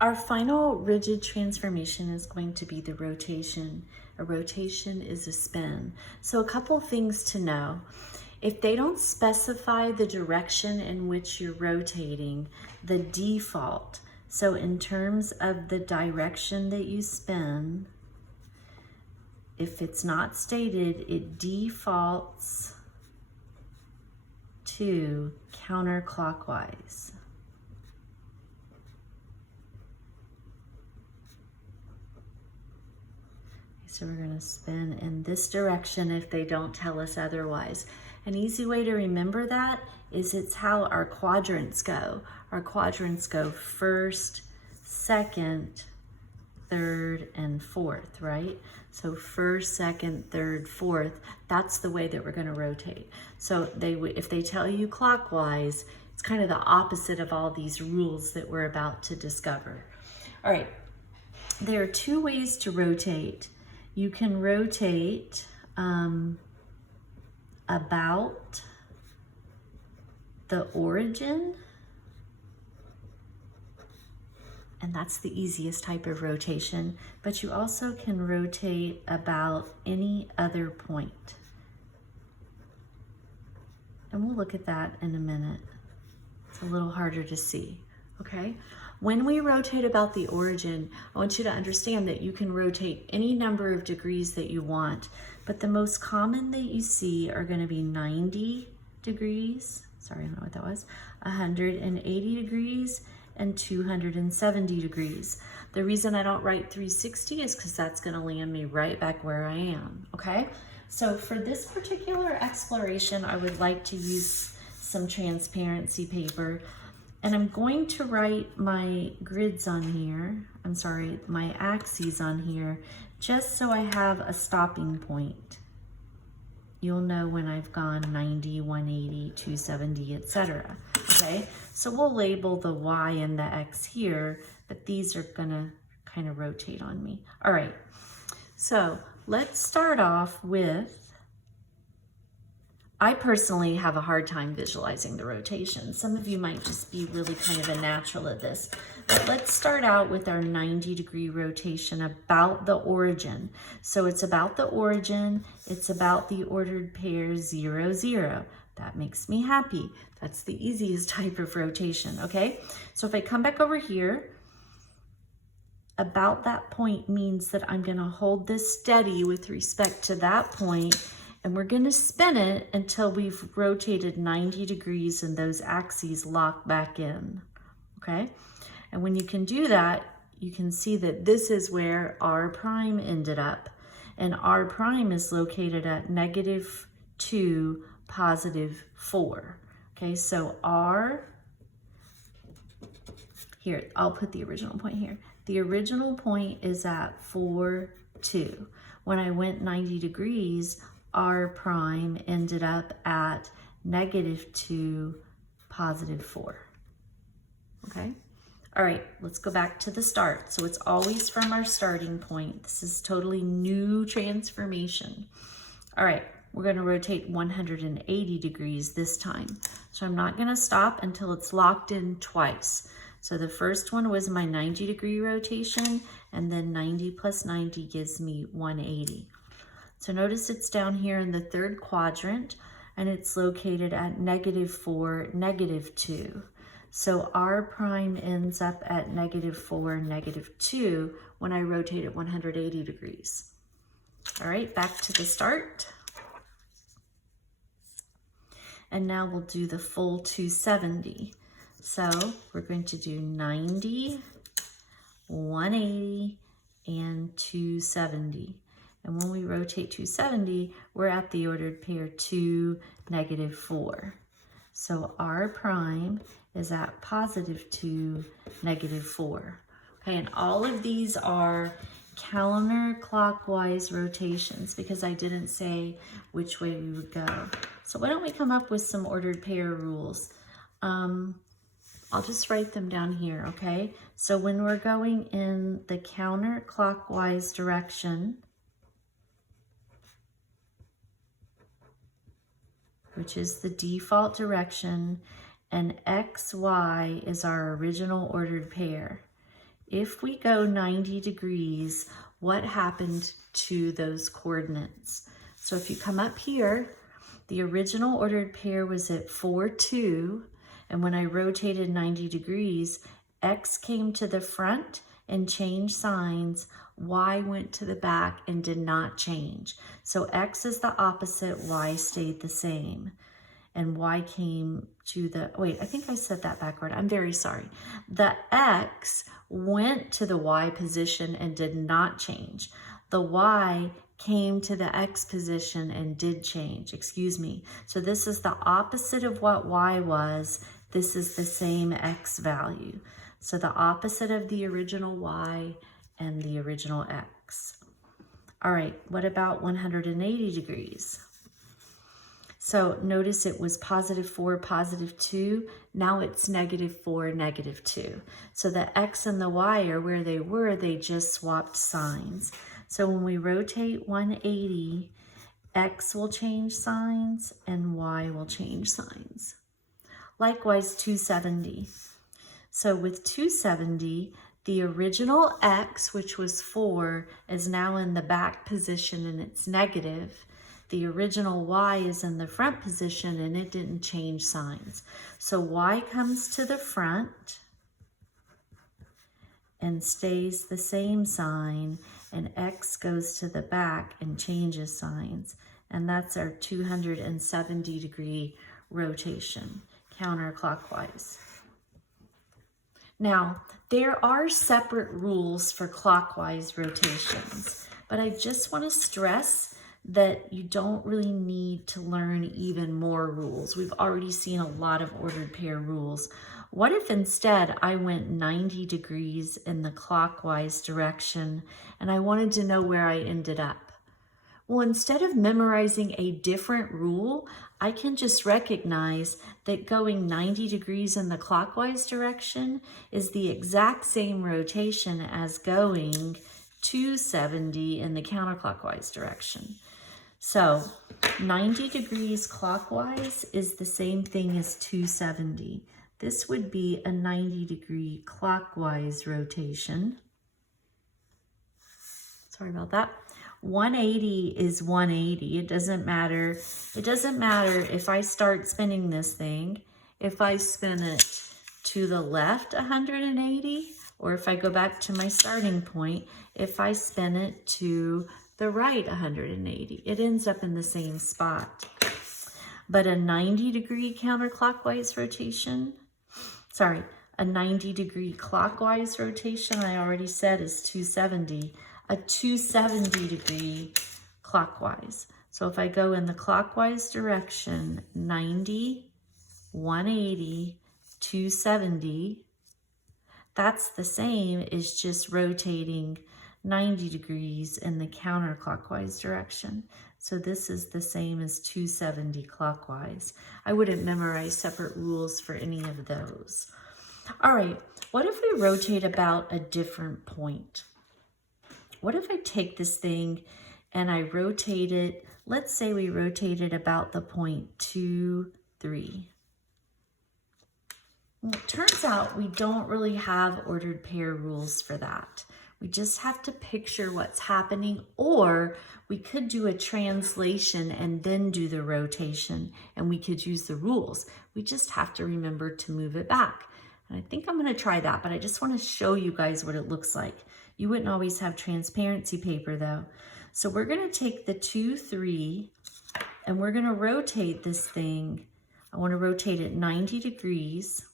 Our final rigid transformation is going to be the rotation. A rotation is a spin. So a couple things to know. If they don't specify the direction in which you're rotating, the default, so in terms of the direction that you spin, if it's not stated, it defaults to counterclockwise. So we're going to spin in this direction if they don't tell us otherwise. An easy way to remember that is it's how our quadrants go. Our quadrants go first, second, third, and fourth, right? So first, second, third, fourth, that's the way that we're going to rotate. So if they tell you clockwise, it's kind of the opposite of all these rules that we're about to discover. All right, there are two ways to rotate. You can rotate about the origin, and that's the easiest type of rotation, but you also can rotate about any other point. And we'll look at that in a minute. It's a little harder to see, okay? When we rotate about the origin, I want you to understand that you can rotate any number of degrees that you want, but the most common that you see are going to be 90 degrees, sorry, I don't know what that was, 180 degrees, and 270 degrees. The reason I don't write 360 is because that's going to land me right back where I am, okay? So for this particular exploration, I would like to use some transparency paper. And I'm going to write my grids on here, my axes on here, just so I have a stopping point. You'll know when I've gone 90, 180, 270, etc. Okay, so we'll label the Y and the X here, but these are gonna kind of rotate on me. All right, so let's start off with, I personally have a hard time visualizing the rotation. Some of you might just be really kind of a natural at this. But let's start out with our 90-degree rotation about the origin. So it's about the origin, it's about the ordered pair 0, 0. That makes me happy. That's the easiest type of rotation, okay? So if I come back over here, about that point means that I'm gonna hold this steady with respect to that point, and we're going to spin it until we've rotated 90 degrees and those axes lock back in, okay? And when you can do that, you can see that this is where R prime ended up. And R prime is located at -2, +4. Okay, so R, here, I'll put the original point here. The original point is at 4, 2. When I went 90 degrees, R prime ended up at -2, +4, okay? All right, let's go back to the start. So it's always from our starting point. This is totally new transformation. All right, we're gonna rotate 180 degrees this time. So I'm not gonna stop until it's locked in twice. So the first one was my 90-degree rotation, and then 90 plus 90 gives me 180. So notice it's down here in the third quadrant, and it's located at -4, -2. So R prime ends up at -4, -2 when I rotate it 180 degrees. All right, back to the start. And now we'll do the full 270. So we're going to do 90, 180, and 270. And when we rotate 270, we're at the ordered pair 2, -4. So R prime is at +2, -4. Okay, and all of these are counterclockwise rotations because I didn't say which way we would go. So why don't we come up with some ordered pair rules? I'll just write them down here, okay? So when we're going in the counterclockwise direction, which is the default direction, and XY is our original ordered pair. if we go 90 degrees, what happened to those coordinates? So if you come up here, the original ordered pair was at 4, 2, and when I rotated 90 degrees, X came to the front and changed signs, Y went to the back and did not change. So X is the opposite, Y stayed the same. And Y came to the, wait, I think I said that backward. I'm very sorry. The X went to the Y position and did not change. The Y came to the X position and did change, excuse me. So this is the opposite of what Y was. This is the same X value. So the opposite of the original Y and the original X. All right, what about 180 degrees? So notice it was +4, +2. Now it's -4, -2. So the X and the Y are where they were, they just swapped signs. So when we rotate 180, X will change signs and Y will change signs. Likewise, 270. So with 270, the original X, which was 4, is now in the back position and it's negative. The original Y is in the front position and it didn't change signs. So Y comes to the front and stays the same sign, and X goes to the back and changes signs. And that's our 270-degree rotation, counterclockwise. Now, there are separate rules for clockwise rotations, but I just want to stress that you don't really need to learn even more rules. We've already seen a lot of ordered pair rules. What if instead I went 90 degrees in the clockwise direction and I wanted to know where I ended up? Well, instead of memorizing a different rule, I can just recognize that going 90 degrees in the clockwise direction is the exact same rotation as going 270 in the counterclockwise direction. So 90 degrees clockwise is the same thing as 270. This would be a 90-degree clockwise rotation. Sorry about that. 180 is 180. It doesn't matter. It doesn't matter if I start spinning this thing, if I spin it to the left 180, or if I go back to my starting point, if I spin it to the right 180. It ends up in the same spot. But a 90-degree counterclockwise rotation, sorry, a 90-degree clockwise rotation, I already said, is 270. A 270-degree clockwise. So if I go in the clockwise direction, 90, 180, 270, that's the same as just rotating 90 degrees in the counterclockwise direction. So this is the same as 270 clockwise. I wouldn't memorize separate rules for any of those. All right, what if we rotate about a different point? What if I take this thing and I rotate it, let's say we rotate it about the point 2, 3. Well, it turns out we don't really have ordered pair rules for that. We just have to picture what's happening, or we could do a translation and then do the rotation, and we could use the rules. We just have to remember to move it back. And I think I'm going to try that, but I just want to show you guys what it looks like. You wouldn't always have transparency paper though. So we're going to take the 2, 3, and we're going to rotate this thing. I want to rotate it 90 degrees.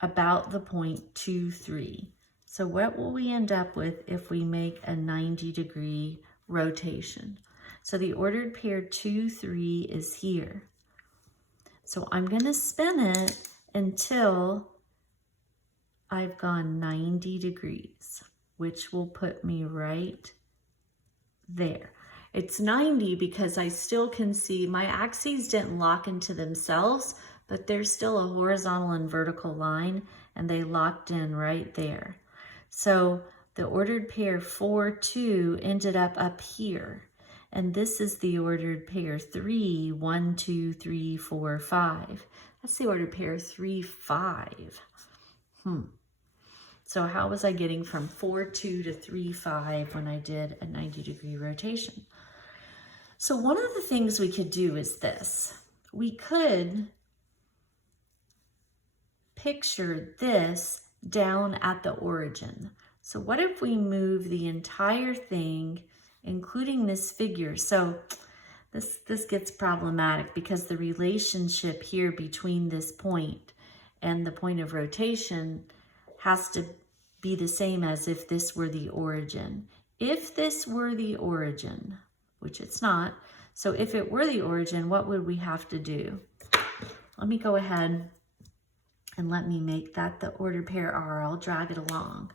About the point 2, 3. So what will we end up with if we make a 90-degree rotation? So the ordered pair 2, 3 is here. So I'm going to spin it until I've gone 90 degrees, which will put me right there. It's 90 because I still can see my axes didn't lock into themselves, but there's still a horizontal and vertical line, and they locked in right there. So the ordered pair 4, 2 ended up here. And this is the ordered pair 3, 1, 2, 3, 4, 5. That's the ordered pair 3, 5. So how was I getting from 4, 2 to 3, 5 when I did a 90-degree rotation? So one of the things we could do is this. We could picture this down at the origin. So what if we move the entire thing, including this figure? So this gets problematic because the relationship here between this point and the point of rotation has to be the same as if this were the origin. If this were the origin, which it's not, so if it were the origin, what would we have to do? Let me go ahead and let me make that the ordered pair R. I'll drag it along.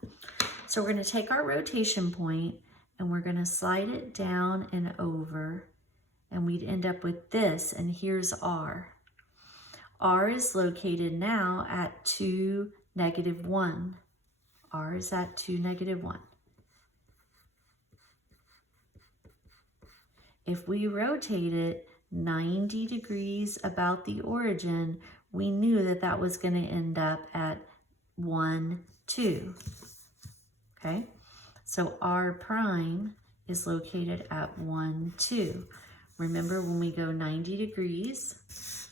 So we're going to take our rotation point and we're going to slide it down and over, and we'd end up with this, and here's R. R is located now at 2, -1. R is at 2, -1. If we rotate it 90 degrees about the origin, we knew that that was going to end up at 1, 2. Okay, so R prime is located at 1, 2. Remember, when we go 90 degrees,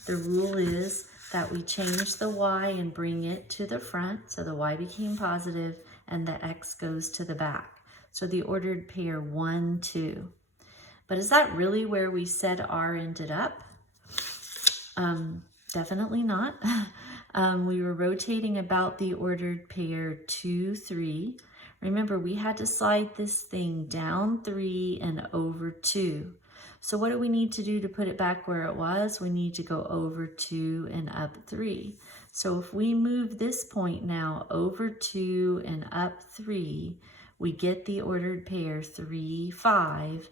the rule is that we change the Y and bring it to the front. So the Y became positive and the X goes to the back. So the ordered pair 1, 2. But is that really where we said R ended up? Definitely not. We were rotating about the ordered pair 2, 3. Remember, we had to slide this thing down 3 and over 2. So what do we need to do to put it back where it was? We need to go over 2 and up 3. So if we move this point now over 2 and up 3, we get the ordered pair 3, 5,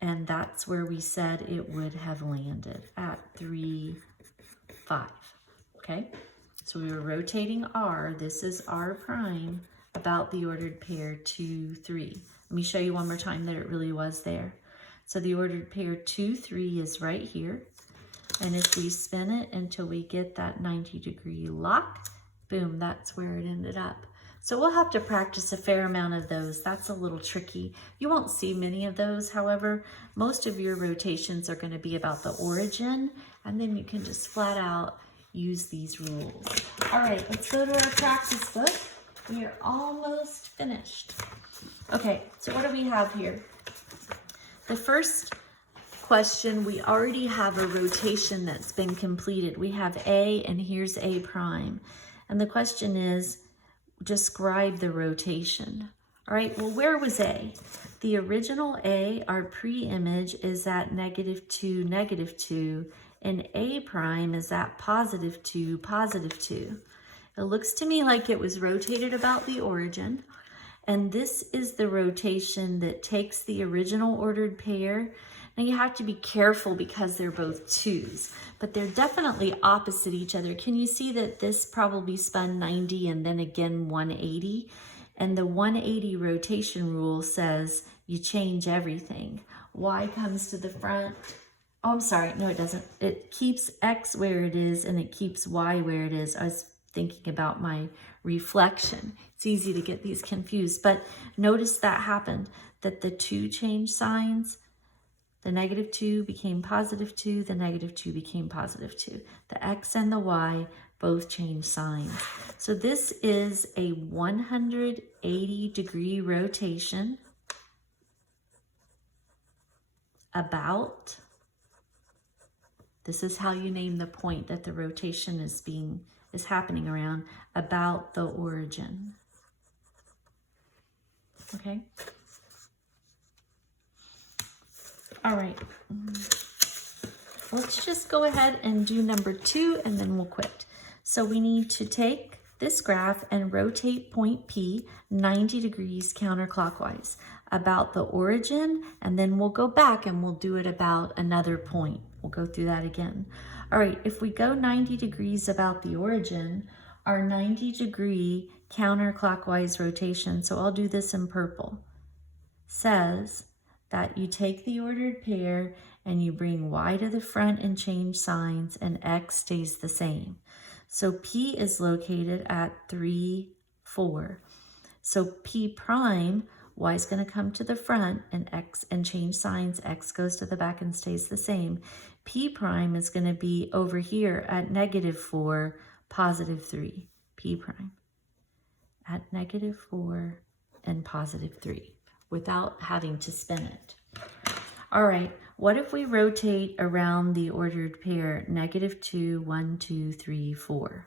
and that's where we said it would have landed, at 3, 5. Okay, so we were rotating R. This is R prime about the ordered pair 2, 3. Let me show you one more time that it really was there. So the ordered pair 2, 3 is right here. And if we spin it until we get that 90-degree lock, boom, that's where it ended up. So we'll have to practice a fair amount of those. That's a little tricky. You won't see many of those. However, most of your rotations are going to be about the origin, and then you can just flat out use these rules. All right, let's go to our practice book. We are almost finished. Okay, so what do we have here? The first question, we already have a rotation that's been completed. We have A, and here's A prime. And the question is, describe the rotation. All right, well, where was A? The original A, our pre-image, is at -2, -2, and A prime is at +2, +2. It looks to me like it was rotated about the origin, and this is the rotation that takes the original ordered pair. Now you have to be careful because they're both 2s, but they're definitely opposite each other. Can you see that this probably spun 90 and then again 180? And the 180 rotation rule says you change everything. Y comes to the front. Oh, I'm sorry. No, it doesn't. It keeps X where it is and it keeps Y where it is. I was thinking about my reflection. It's easy to get these confused, but notice that happened, that the 2 change signs. The -2 became +2, the -2 became +2. The X and the Y both change signs. So this is a 180-degree rotation about, this is how you name the point that the rotation is happening around, about the origin. Okay? All right, let's just go ahead and do number 2 and then we'll quit. So we need to take this graph and rotate point P 90 degrees counterclockwise about the origin, and then we'll go back and we'll do it about another point. We'll go through that again. All right, if we go 90 degrees about the origin, our 90-degree counterclockwise rotation, so I'll do this in purple, says that you take the ordered pair and you bring Y to the front and change signs, and X stays the same. So P is located at 3, 4. So P prime, Y is going to come to the front and X and change signs. X goes to the back and stays the same. P prime is going to be over here at -4, +3. P prime at -4 and +3 without having to spin it. All right, what if we rotate around the ordered pair -2, 1, 2, 3, 4?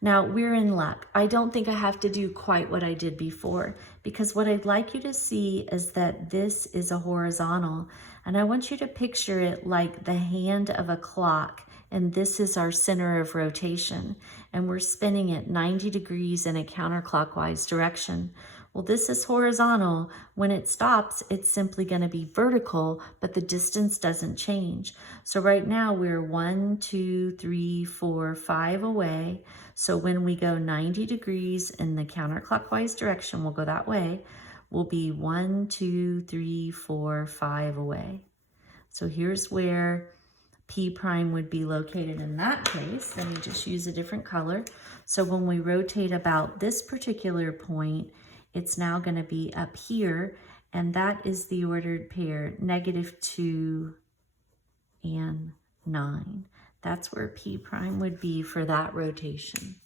Now we're in luck. I don't think I have to do quite what I did before, because what I'd like you to see is that this is a horizontal, and I want you to picture it like the hand of a clock, and this is our center of rotation, and we're spinning it 90 degrees in a counterclockwise direction. Well, this is horizontal. When it stops, it's simply going to be vertical, but the distance doesn't change. So right now we're 1, 2, 3, 4, 5 away. So when we go 90 degrees in the counterclockwise direction, we'll go that way, we'll be 1, 2, 3, 4, 5 away. So here's where P prime would be located in that case. Let me just use a different color. So when we rotate about this particular point, it's now going to be up here, and that is the ordered pair, -2 and 9. That's where P prime would be for that rotation.